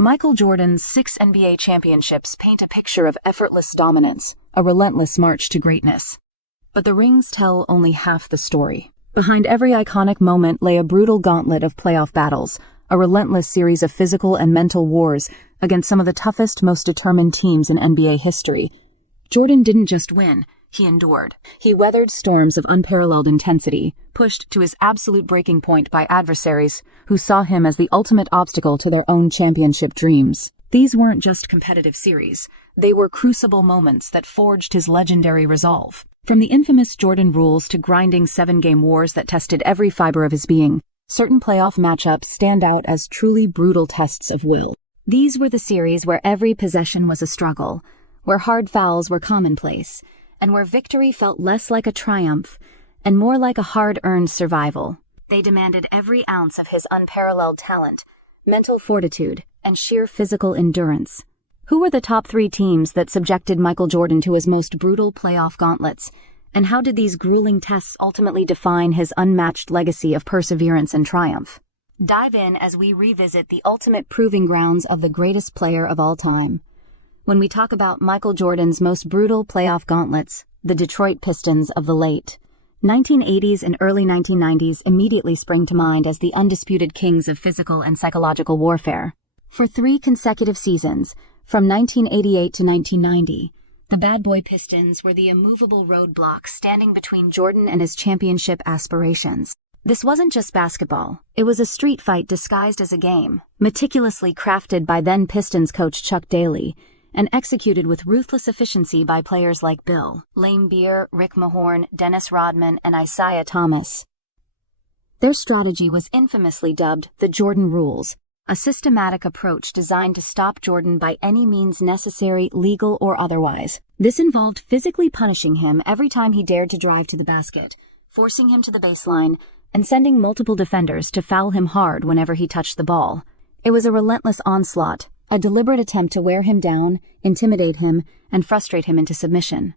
Michael Jordan's 6 NBA championships paint a picture of effortless dominance, a relentless march to greatness. But the rings tell only half the story. Behind every iconic moment lay a brutal gauntlet of playoff battles, a relentless series of physical and mental wars against some of the toughest, most determined teams in NBA history. Jordan didn't just win, he endured. He weathered storms of unparalleled intensity, pushed to his absolute breaking point by adversaries who saw him as the ultimate obstacle to their own championship dreams. These weren't just competitive series. They were crucible moments that forged his legendary resolve. From the infamous Jordan rules to grinding 7-game wars that tested every fiber of his being, certain playoff matchups stand out as truly brutal tests of will. These were the series where every possession was a struggle, where hard fouls were commonplace, and where victory felt less like a triumph and more like a hard-earned survival. They demanded every ounce of his unparalleled talent, mental fortitude, and sheer physical endurance. Who were the top 3 teams that subjected Michael Jordan to his most brutal playoff gauntlets, and how did these grueling tests ultimately define his unmatched legacy of perseverance and triumph? Dive in as we revisit the ultimate proving grounds of the greatest player of all time. When we talk about Michael Jordan's most brutal playoff gauntlets, the Detroit Pistons of the late 1980s and early 1990s immediately spring to mind as the undisputed kings of physical and psychological warfare. For 3 consecutive seasons, from 1988 to 1990, the Bad Boy Pistons were the immovable roadblock standing between Jordan and his championship aspirations. This wasn't just basketball. It was a street fight disguised as a game, meticulously crafted by then Pistons coach Chuck Daly, and executed with ruthless efficiency by players like Bill Laimbeer, Rick Mahorn, Dennis Rodman, and Isaiah Thomas. Their strategy was infamously dubbed the Jordan Rules, a systematic approach designed to stop Jordan by any means necessary, legal or otherwise. This involved physically punishing him every time he dared to drive to the basket, forcing him to the baseline, and sending multiple defenders to foul him hard whenever he touched the ball. It was a relentless onslaught, a deliberate attempt to wear him down, intimidate him, and frustrate him into submission.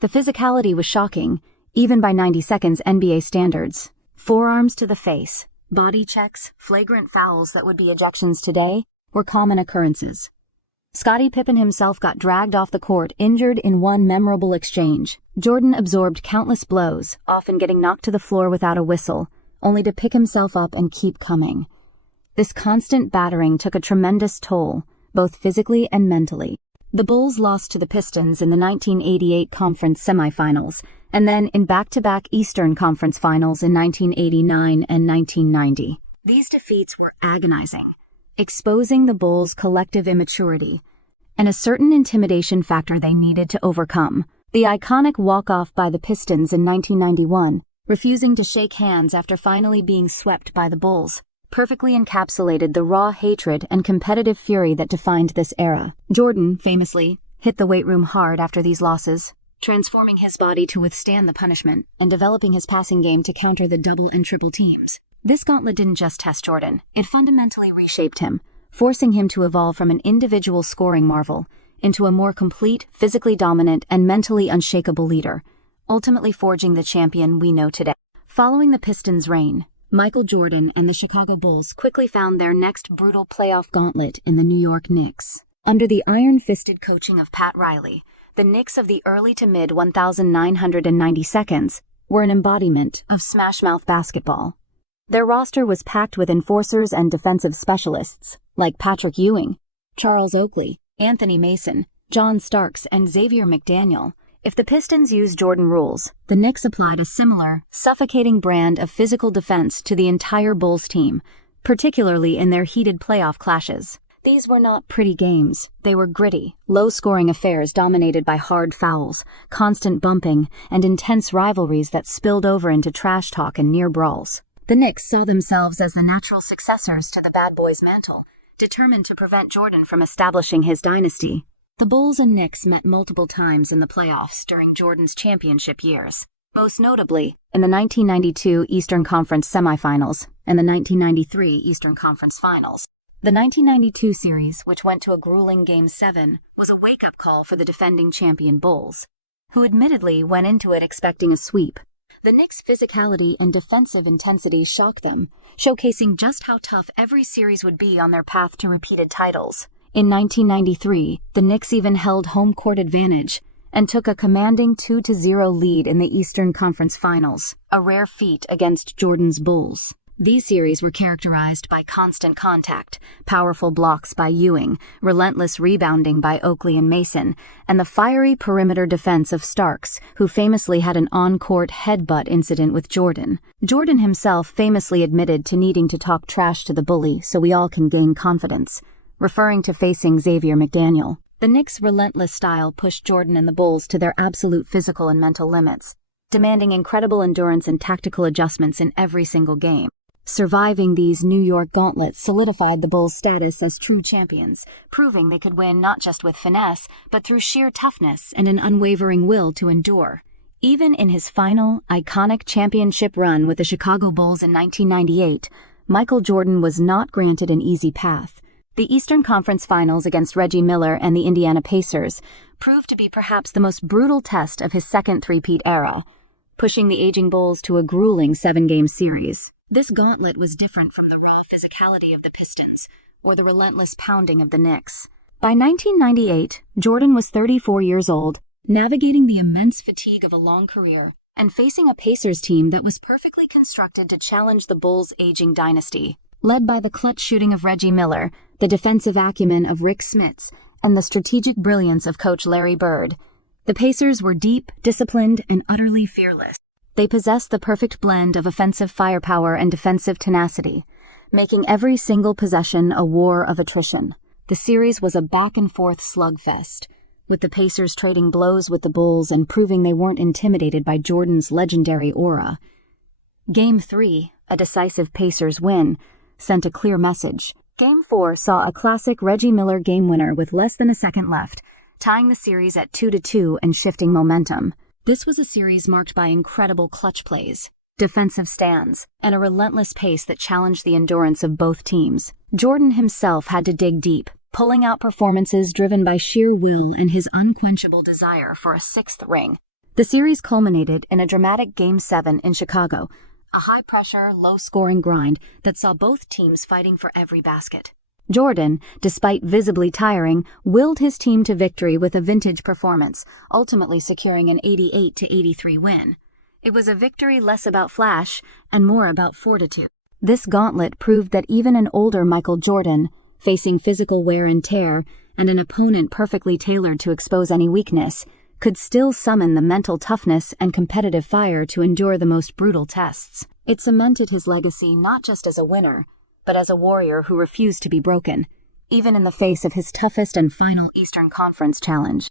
The physicality was shocking, even by 90 seconds NBA standards. Forearms to the face, body checks, flagrant fouls that would be ejections today were common occurrences. Scottie Pippen himself got dragged off the court injured in one memorable exchange. Jordan absorbed countless blows, often getting knocked to the floor without a whistle, only to pick himself up and keep coming. This constant battering took a tremendous toll, both physically and mentally. The Bulls lost to the Pistons in the 1988 conference semifinals, and then in back-to-back Eastern Conference finals in 1989 and 1990. These defeats were agonizing, exposing the Bulls' collective immaturity and a certain intimidation factor they needed to overcome. The iconic walk-off by the Pistons in 1991, refusing to shake hands after finally being swept by the Bulls, perfectly encapsulated the raw hatred and competitive fury that defined this era. Jordan, famously, hit the weight room hard after these losses, transforming his body to withstand the punishment and developing his passing game to counter the double and triple teams. This gauntlet didn't just test Jordan, it fundamentally reshaped him, forcing him to evolve from an individual scoring marvel into a more complete, physically dominant, and mentally unshakable leader, ultimately forging the champion we know today. Following the Pistons' reign, Michael Jordan and the Chicago Bulls quickly found their next brutal playoff gauntlet in the New York Knicks. Under the iron-fisted coaching of Pat Riley, the Knicks of the early to mid 1992 were an embodiment of smash-mouth basketball. Their roster was packed with enforcers and defensive specialists like Patrick Ewing, Charles Oakley, Anthony Mason, John Starks, and Xavier McDaniel. If the Pistons used Jordan rules, the Knicks applied a similar, suffocating brand of physical defense to the entire Bulls team, particularly in their heated playoff clashes. These were not pretty games. They were gritty, low-scoring affairs dominated by hard fouls, constant bumping, and intense rivalries that spilled over into trash talk and near brawls. The Knicks saw themselves as the natural successors to the Bad Boys' mantle, determined to prevent Jordan from establishing his dynasty. The Bulls and Knicks met multiple times in the playoffs during Jordan's championship years, most notably in the 1992 Eastern Conference semifinals and the 1993 Eastern Conference finals. The 1992 series, which went to a grueling Game 7, was a wake-up call for the defending champion Bulls, who admittedly went into it expecting a sweep. The Knicks' physicality and defensive intensity shocked them, showcasing just how tough every series would be on their path to repeated titles. In 1993, the Knicks even held home court advantage and took a commanding 2-0 lead in the Eastern Conference Finals, a rare feat against Jordan's Bulls. These series were characterized by constant contact, powerful blocks by Ewing, relentless rebounding by Oakley and Mason, and the fiery perimeter defense of Starks, who famously had an on-court headbutt incident with Jordan. Jordan himself famously admitted to needing to talk trash to the bully so we all can gain confidence, referring to facing Xavier McDaniel. The Knicks' relentless style pushed Jordan and the Bulls to their absolute physical and mental limits, demanding incredible endurance and tactical adjustments in every single game. Surviving these New York Gauntlets solidified the Bulls' status as true champions, proving they could win not just with finesse, but through sheer toughness and an unwavering will to endure. Even in his final, iconic championship run with the Chicago Bulls in 1998, Michael Jordan was not granted an easy path. The Eastern Conference Finals against Reggie Miller and the Indiana Pacers proved to be perhaps the most brutal test of his second three-peat era, pushing the aging Bulls to a grueling 7-game series. This gauntlet was different from the raw physicality of the Pistons or the relentless pounding of the Knicks. By 1998, Jordan was 34 years old, navigating the immense fatigue of a long career and facing a Pacers team that was perfectly constructed to challenge the Bulls' aging dynasty. Led by the clutch shooting of Reggie Miller, the defensive acumen of Rick Smits, and the strategic brilliance of coach Larry Bird, the Pacers were deep, disciplined, and utterly fearless. They possessed the perfect blend of offensive firepower and defensive tenacity, making every single possession a war of attrition. The series was a back-and-forth slugfest, with the Pacers trading blows with the Bulls and proving they weren't intimidated by Jordan's legendary aura. Game 3, a decisive Pacers win, sent a clear message. Game 4 saw a classic Reggie Miller game winner with less than a second left, tying the series at 2-2 and shifting momentum. This was a series marked by incredible clutch plays, defensive stands, and a relentless pace that challenged the endurance of both teams. Jordan himself had to dig deep, pulling out performances driven by sheer will and his unquenchable desire for a 6th ring. The series culminated in a dramatic Game 7 in Chicago, a high-pressure, low-scoring grind that saw both teams fighting for every basket. Jordan, despite visibly tiring, willed his team to victory with a vintage performance, ultimately securing an 88-83 win. It was a victory less about flash and more about fortitude. This gauntlet proved that even an older Michael Jordan, facing physical wear and tear and an opponent perfectly tailored to expose any weakness, could still summon the mental toughness and competitive fire to endure the most brutal tests. It cemented his legacy not just as a winner, but as a warrior who refused to be broken, even in the face of his toughest and final Eastern Conference challenge.